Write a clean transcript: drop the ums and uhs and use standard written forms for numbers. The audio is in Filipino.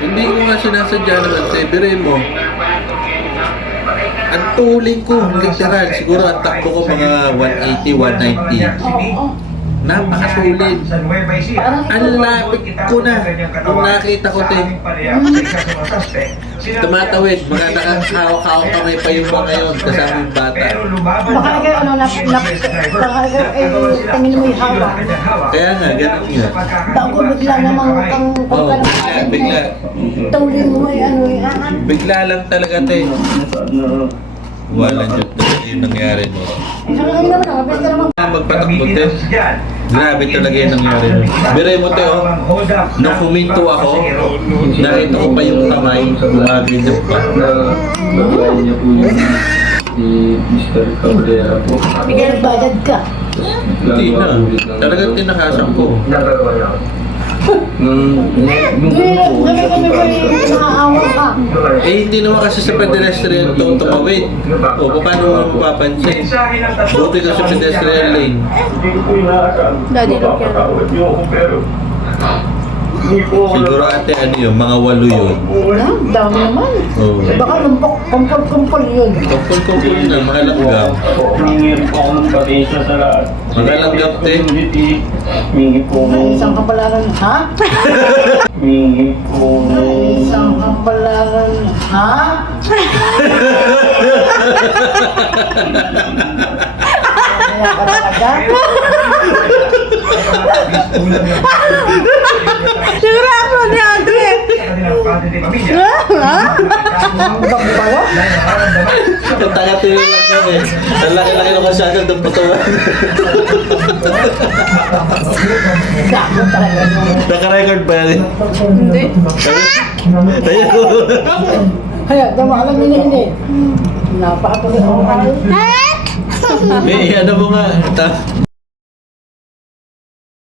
Hindi ko nga sinasadya naman, biruin mo. Ang tuling ko, literal, siguro ang takbo ko mga 180, 190. Napakasulit. Ang lapit ko na. Nung nakita ko ito, tumatawid. Mga nakahawak-hawak kamay pa yung mga yun kasama yung bata. Baka kayo baka kayo tingin mo yung hawa. Kaya nga, ganun nga. Bago bigla namang kang Oo, bigla. Tuloy mo yung Bigla lang talaga ito. Walang Diyos talaga yung nangyari mo. Ano naman, kapit ka naman. Magpatakbo ito. Grabe talaga yung nangyari mo. Biray mo ito, nung huminto ako, nakita ko pa yung kamay, gumaganyan pa. Si Mr. Cabrera po. Bigyan bayad ka. Hindi na. Talagang tinakasan ko. Hindi ba nakaawa ka? Eh, hindi naman kasi sa pedestrian to tumawid. O, paano mo mapapansin? Buti ka sa pedestrian lane. Daddy, look yan. Siguro ate, ano yun, mga 8 yun. Dami naman. Oo. Baka lumpok, kumpul yun. Kumpul-kumpul na, mga langgam. Humingi po ako ng pasensya sa lahat. Mga langgam din. Humingi po Isang kapalaran, ha? Humingi po Isang kapalaran, ha? Kaya ka talaga? Siguro ako ni Andre. Ha? Ang bang pala? Taga-tili lang kami. Ang laki-laki naman siya agad ng patawan. Gago talaga nung... Naka-record pa yan. Hindi. Tayo. Kaya, dama alam hindi. Napakatuloy ako kayo. Eh, ano mo nga.